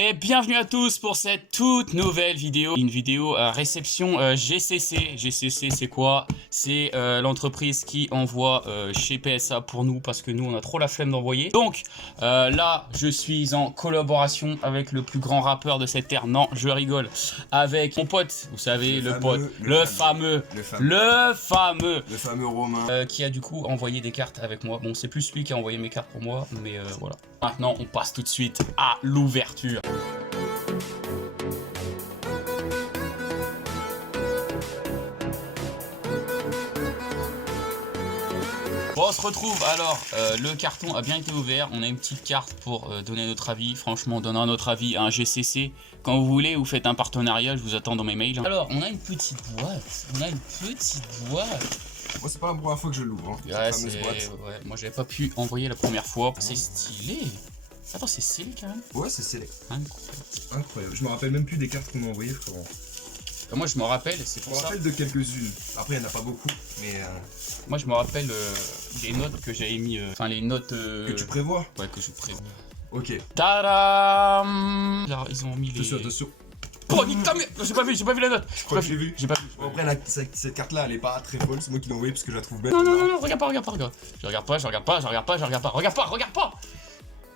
Et bienvenue à tous pour cette toute nouvelle vidéo. Une vidéo réception GCC. GCC c'est quoi? C'est l'entreprise qui envoie chez PSA pour nous parce que nous on a trop la flemme d'envoyer. Donc là je suis en collaboration avec le plus grand rappeur de cette terre. Non je rigole. Avec mon pote, vous savez le fameux Romain qui a du coup envoyé des cartes avec moi. Bon c'est plus lui qui a envoyé mes cartes pour moi mais voilà. Maintenant on passe tout de suite à l'ouverture. Bon, on se retrouve alors, le carton a bien été ouvert, on a une petite carte pour donner notre avis. Franchement on donnera notre avis à un GCC quand vous voulez, vous faites un partenariat, je vous attends dans mes mails. Alors on a une petite boîte, Moi c'est pas la première fois que je l'ouvre, hein. Ouais, moi j'avais pas pu envoyer la première fois, c'est stylé. Attends, c'est scellé quand même? Ouais, c'est scellé. Incroyable. Je me rappelle même plus des cartes qu'on m'a envoyées, frérot. Moi je me rappelle, c'est pour ça. Je me rappelle de quelques-unes. Après, il n'y en a pas beaucoup, mais. Moi je me rappelle des notes que j'avais mis. Enfin, les notes. Que tu prévois? Ouais, que je prévois. Ok. Tadam! Là, ils ont mis les. Attention. Oh, nique ta mère! J'ai pas vu la note! Je crois que j'ai vu. J'ai pas vu. Bon, après, cette carte-là, elle est pas très folle, c'est moi qui l'ai envoyée parce que je la trouve belle. Non, regarde pas. Je regarde pas.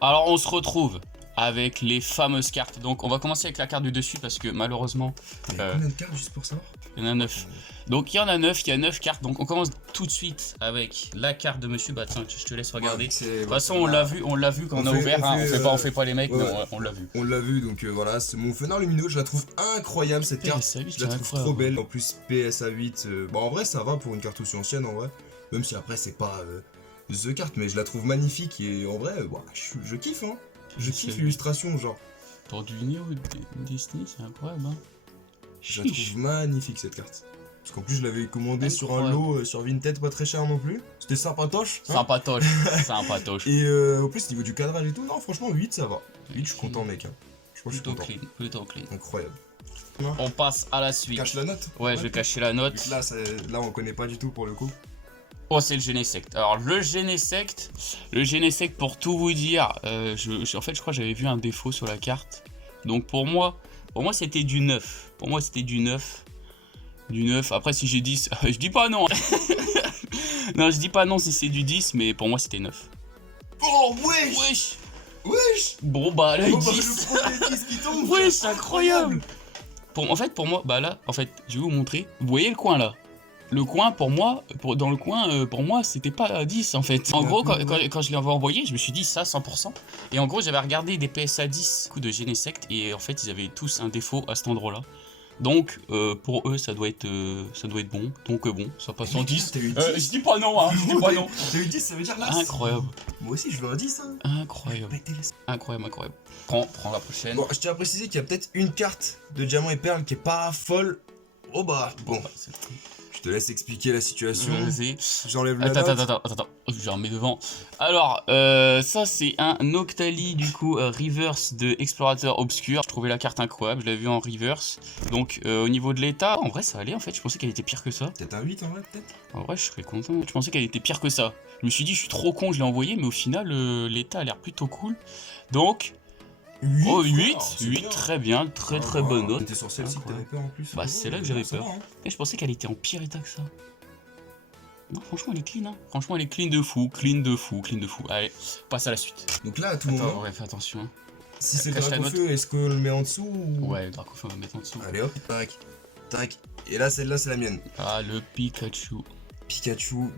Alors, on se retrouve avec les fameuses cartes. Donc, on va commencer avec la carte du dessus parce que malheureusement. Il y a combien de cartes juste pour savoir? Il y en a 9. Donc, il y en a 9, il y a 9 cartes. Donc, on commence tout de suite avec la carte de monsieur. Bah, tiens, je te laisse regarder. De toute façon, on l'a vu quand on a ouvert. On fait pas les mecs, mais on l'a vu. On l'a vu, donc voilà, c'est mon fenard lumineux. Je la trouve incroyable cette carte. Je la trouve trop belle. En plus, PSA 8. Bon, en vrai, ça va pour une carte aussi ancienne, en vrai. Même si après, c'est pas The carte, mais je la trouve magnifique. Et en vrai, je kiffe, hein. Je kiffe l'illustration, genre. Pour du Neo Disney, c'est incroyable, hein. Je la trouve magnifique cette carte. Parce qu'en plus, je l'avais commandé sur un lot sur Vinted, pas très cher non plus. C'était sympatoche. Hein. Sympatoche. Et en plus, niveau du cadrage et tout, non, franchement, 8 ça va. 8, je suis content, mec. Hein. Je suis content. Plutôt clean. Incroyable. On passe à la suite. Cache la note? Ouais, je vais cacher la note. Là, on connaît pas du tout pour le coup. Oh, c'est le Genesect. Alors, le Genesect, pour tout vous dire, en fait, je crois que j'avais vu un défaut sur la carte. Donc, pour moi, c'était du 9. Pour moi, c'était du 9. Du 9. Après, si j'ai 10, je dis pas non. Non, je dis pas non si c'est du 10, mais pour moi, c'était 9. Oh, wesh. Bon, bah, là, 10. Le premier 10 qui tombe. Wesh, c'est incroyable. En fait, pour moi, bah là, en fait, je vais vous montrer. Vous voyez le coin là? Le coin, pour moi, pour moi, c'était pas 10 en fait. En gros, quand je l'avais envoyé, je me suis dit ça 100%. Et en gros, j'avais regardé des PSA 10 coup de Genesect et en fait, ils avaient tous un défaut à cet endroit-là. Donc, pour eux, ça doit être bon. Donc, bon, ça passe en 10. Je dis pas non, hein. Je dis pas non. T'as eu 10, ça veut dire là. Incroyable. Moi aussi, je veux un 10. Hein. Incroyable. Prends la prochaine. Bon, je tiens à préciser qu'il y a peut-être une carte de diamant et perle qui est pas folle. Oh bah, bon. Je te laisse expliquer la situation. J'enlève la note. Attends, j'en remets devant. Alors, ça c'est un Octali du coup reverse de Explorateur Obscur. Je trouvais la carte incroyable, je l'avais vu en reverse. Donc au niveau de l'état, en vrai ça allait en fait. Je pensais qu'elle était pire que ça. Peut-être un 8 en vrai, peut-être. En vrai, je serais content. Je pensais qu'elle était pire que ça. Je me suis dit, je suis trop con, je l'ai envoyé, mais au final, l'état a l'air plutôt cool. Donc. 8, oh 8, très bien, très bonne note. T'es sur celle-ci que t'avais peur en plus. Bah c'est là que j'avais peur. Et je pensais qu'elle était en pire état que ça. Non franchement elle est clean hein. Franchement elle est clean de fou. Allez, passe à la suite. Donc là à tout moment. Ouais fais attention. Hein. Si c'est le Dracofeu, est-ce qu'on le met en dessous ou... Ouais le Dracofeu on va le mettre en dessous. Allez hop, tac. Et là celle-là c'est la mienne. Ah le Pikachu.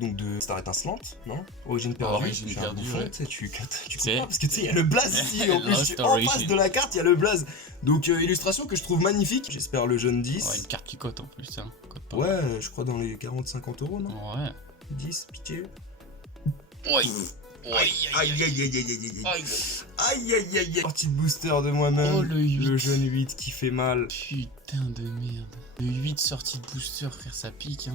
Donc de Star étincelante, non? Origine perdue. Origine perdue, ouais. Tu comprends parce que tu sais, il y a le blaze ici, en plus, en face de la carte, il y a le blaze. Donc illustration que je trouve magnifique, j'espère le jeune 10. Ouais, une carte qui cote en plus, hein. Ouais, je crois dans les 40-50 euros, non? Ouais. 10, pitié. Ouais. Aïe. Partie de booster de moi-même. Oh, le jeune 8 qui fait mal. Putain de merde. Le 8 sorti de booster, frère, ça pique. Hein.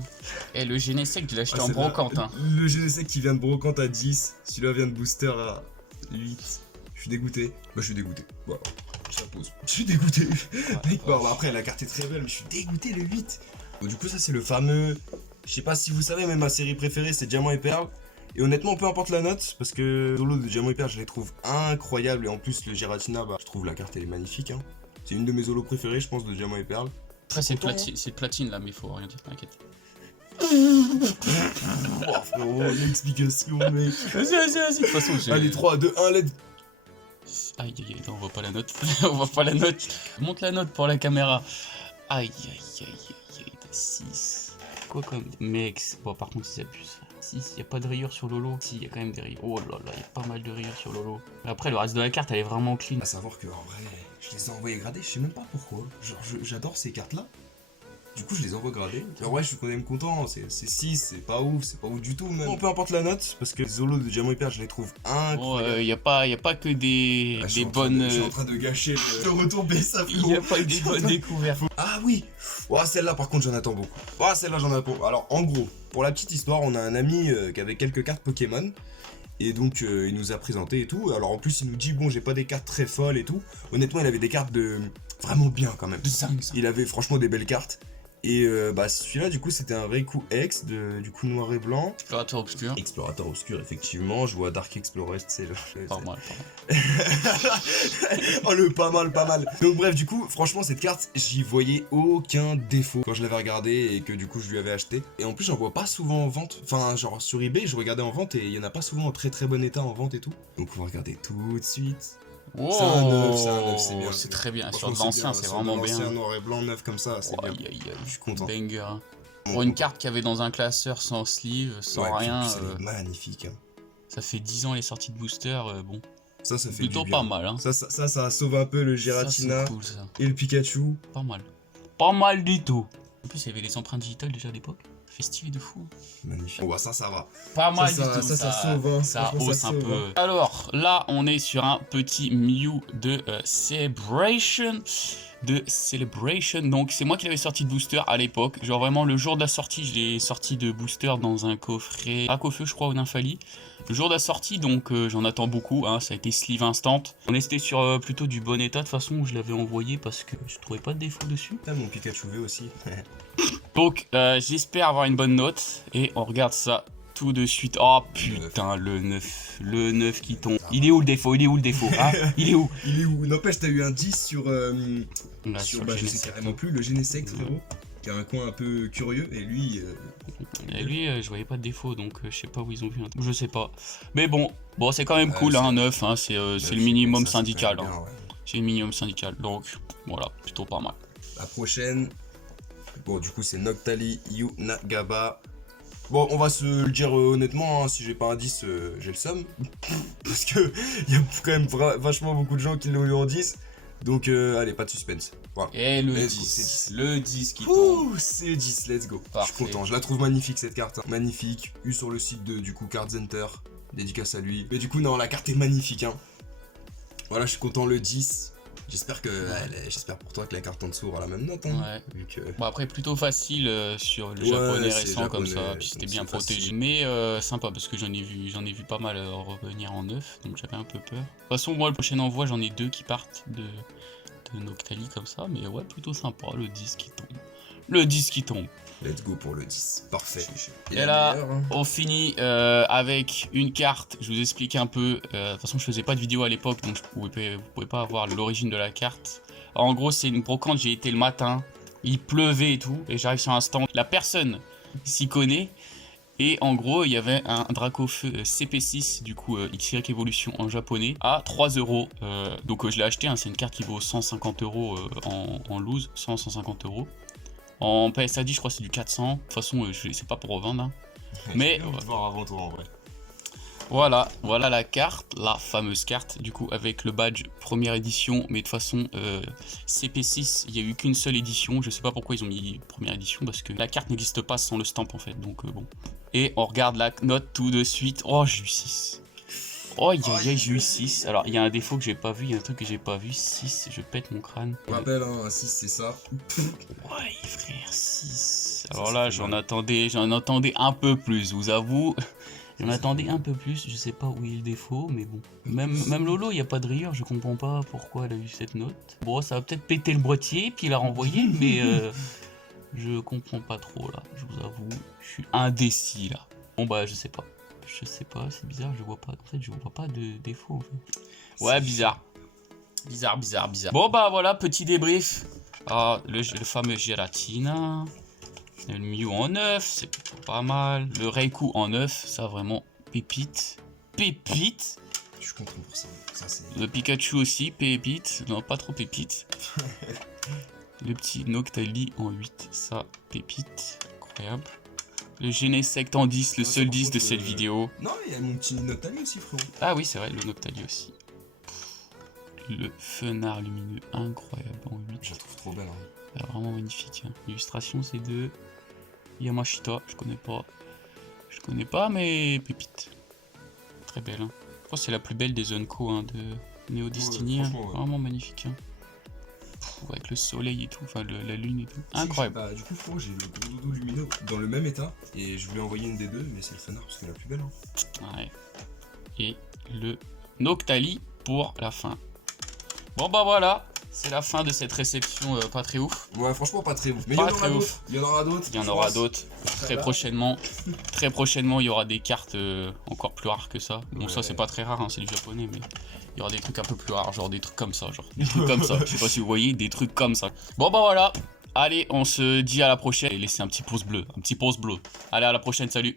Et le Genesect, tu l'as acheté en brocante. Hein. Le Genesect qui vient de brocante à 10. Celui-là vient de booster à 8. Je suis dégoûté. Bah, je suis dégoûté. Voilà. Ça pose. Je suis dégoûté. Ouais, bon, après, la carte est très belle, mais je suis dégoûté, le 8. Bon, du coup, ça, c'est le fameux. Je sais pas si vous savez, mais ma série préférée, c'est Diamant et Perle. Et honnêtement, peu importe la note, parce que Zolo de Diamant Hyper, je les trouve incroyables. Et en plus, le Giratina, bah, je trouve la carte elle est magnifique. Hein. C'est une de mes Zolos préférées, je pense, de Diamant et Perle. Après, c'est platine là, mais faut rien dire, t'inquiète. Oh frérot, l'explication, mec. Vas-y, de toute façon, j'ai. Allez, 3, 2, 1, let's. Aïe, on voit pas la note. On voit pas la note. Monte la note pour la caméra. Aïe, 6. Quoi comme. Mec, bon, par contre, ils abusent. 6, y a pas de rayures sur Lolo. Si, y a quand même des rayures. Oh là là, y a pas mal de rayures sur Lolo. Mais après, le reste de la carte, elle est vraiment clean. À savoir que, en vrai, je les ai envoyés gradés, je sais même pas pourquoi. Genre, j'adore ces cartes-là. Du coup, je les envoie gradés. Alors ouais, je suis quand même content. C'est 6, c'est pas ouf du tout, même. Bon, peu importe la note, parce que Zolo de Diamant Hyper, je les trouve incroyables. Y a pas que des bonnes. Je suis en train de gâcher le retour BSA. Y a pas que des bonnes découvertes. Ah oui. Oh, celle-là, par contre, j'en attends beaucoup. Oh, celle-là, j'en attends. Alors, en gros, pour la petite histoire, on a un ami qui avait quelques cartes Pokémon. Et donc, il nous a présenté et tout. Alors, en plus, il nous dit, bon, j'ai pas des cartes très folles et tout. Honnêtement, il avait des cartes de vraiment bien quand même. De 5. Il avait franchement des belles cartes. Et bah celui-là du coup c'était un vrai coup X du coup noir et blanc. Explorateur obscur. Explorateur obscur effectivement, je vois Dark Explorer, c'est le... Pas mal. Oh le pas mal. Donc bref du coup franchement cette carte j'y voyais aucun défaut quand je l'avais regardé et que du coup je lui avais acheté. Et en plus j'en vois pas souvent en vente, enfin genre sur eBay je regardais en vente et il y en a pas souvent en très bon état en vente et tout. Donc on va regarder tout de suite. Oh, c'est un 9, c'est bien. C'est très bien. Sur l'ancien, c'est vraiment bien. C'est un noir et blanc neuf comme ça, c'est bien. Je suis content. Banger. Pour une carte qu'il y avait dans un classeur sans sleeve, sans rien. C'est magnifique. Hein. Ça fait 10 ans les sorties de booster, bon. Ça fait plutôt pas mal. Hein. Ça sauve un peu le Giratina cool, ça. Et le Pikachu. Pas mal. Pas mal du tout. En plus, il y avait les empreintes digitales déjà à l'époque. Festivé de fou. Magnifique. Bon bah ça va. Pas mal du tout. Ça sauve. Hein. Ça hausse un peu. Alors là, on est sur un petit Mew de Celebration. Donc c'est moi qui l'avais sorti de booster à l'époque. Genre vraiment le jour de la sortie, je l'ai sorti de booster dans un coffret Aquafeu, je crois, ou Nymphalie. Le jour de la sortie, donc j'en attends beaucoup, hein, ça a été sleeve instant. On était sur plutôt du bon état de façon où je l'avais envoyé parce que je trouvais pas de défaut dessus. Ah, mon Pikachu V aussi. Donc j'espère avoir une bonne note et on regarde ça tout de suite. Oh putain, le 9 qui tombe. Il est où le défaut? Ah, il est où? N'empêche, t'as eu un 10 sur je sais carrément plus, le Genesect, frérot. Qui a un coin un peu curieux et lui... je voyais pas de défaut, donc je sais pas où ils ont vu un truc. Je sais pas. Mais bon c'est quand même cool, hein, 9, hein, c'est le minimum syndical. Hein. Ouais. C'est le minimum syndical, donc voilà, plutôt pas mal. La prochaine, bon du coup c'est Noctali Yunagaba. Bon, on va se le dire honnêtement, hein, si j'ai pas un 10, j'ai le seum. Parce que il y a quand même vachement beaucoup de gens qui l'ont eu en 10. Donc allez, pas de suspense. Voilà. Et le 10. Le 10 qui tombe. C'est le 10, let's go. Parfait. Je suis content, je la trouve magnifique cette carte. Hein. Magnifique, eu sur le site de du coup Card Center. Dédicace à lui. Mais du coup non, la carte est magnifique. Hein. Voilà, je suis content le 10. J'espère pour toi que la carte en dessous aura la même note. Hein, ouais. Vu que... Bon après plutôt facile sur le japonais récent comme ça, puis c'était bien protégé. Facile. Mais sympa parce que j'en ai vu pas mal revenir en 9, donc j'avais un peu peur. De toute façon moi le prochain envoi j'en ai 2 qui partent de Noctali comme ça, mais ouais plutôt sympa, le 10 qui tombe. Le 10 qui tombe. Let's go pour le 10, parfait. Et là, on finit avec une carte, je vous explique un peu. De toute façon, je faisais pas de vidéo à l'époque, donc vous pouvez pas avoir l'origine de la carte. Alors, en gros, c'est une brocante, j'ai été le matin, il pleuvait et tout, et j'arrive sur un stand. La personne s'y connaît, et en gros, il y avait un Dracofeu CP6, du coup, XY Evolution en japonais, à 3 €. Donc, je l'ai acheté, hein, c'est une carte qui vaut 150 € en loose, 150 €. En PSA 10, je crois que c'est du 400. De toute façon, c'est pas pour revendre. Hein. Mais voir avant toi en vrai. Voilà la carte, la fameuse carte, du coup avec le badge première édition, mais de toute façon CP6, il n'y a eu qu'une seule édition, je sais pas pourquoi ils ont mis première édition, parce que la carte n'existe pas sans le stamp en fait, donc bon. Et on regarde la note tout de suite, oh j'ai eu 6. Oh j'ai eu 6, alors il y a un défaut que j'ai pas vu, il y a un truc que j'ai pas vu, 6, je pète mon crâne. Je rappelle, hein, un 6 c'est ça. Ouais frère, 6. Alors là j'en attendais un peu plus, vous avoue. J'en attendais un peu plus, je sais pas où est le défaut, mais bon. Même Lolo, il n'y a pas de rayure, je comprends pas pourquoi elle a eu cette note. Bon, ça va peut-être péter le boîtier, puis il a renvoyé, mais je comprends pas trop là, je vous avoue. Je suis indécis là. Bon bah, je sais pas. Je sais pas, c'est bizarre, je vois pas. En fait, je vois pas de défaut. En fait. Ouais, bizarre. Bizarre. Bon, bah voilà, petit débrief. Ah, le fameux Giratina. Le Mew en 9, c'est plutôt pas mal. Le Raikou en 9, ça vraiment pépite. Pépite. Je suis content pour ça. Le Pikachu aussi, pépite. Non, pas trop pépite. Le petit Noctali en 8, ça pépite. Incroyable. Le Genesect en 10, le seul 10 de cette vidéo. Non, il y a mon petit Noctali aussi, frérot. Ah oui, c'est vrai, le Noctali aussi. Le Fenard lumineux, incroyable en 8. Je la trouve trop belle. Hein. Vraiment magnifique. Hein. L'illustration, c'est de Yamashita, je connais pas. Je connais pas, mais pépite. Très belle. Hein. Je pense que c'est la plus belle des Zonko hein, de Neo Destiny. Ouais, ouais. Vraiment magnifique. Hein. Avec le soleil et tout, enfin la lune et tout. Incroyable. Bah, du coup, frérot, j'ai le gros dodo lumineux dans le même état. Et je voulais envoyer une des deux, mais c'est le Fenard parce que la plus belle. Hein. Ouais. Et le Noctali pour la fin. Bon bah voilà, c'est la fin de cette réception pas très ouf. Ouais, franchement pas très ouf. Mais pas très ouf. Il y en aura d'autres. Il y en aura d'autres. Très prochainement. Très prochainement, il y aura des cartes encore plus rares que ça. Bon, ça c'est pas très rare, hein, c'est du japonais, mais il y aura des trucs un peu plus rares, genre des trucs comme ça, des trucs comme ça. Je sais pas si vous voyez, des trucs comme ça. Bon bah voilà. Allez, on se dit à la prochaine. Et laissez un petit pouce bleu, Allez, à la prochaine, salut.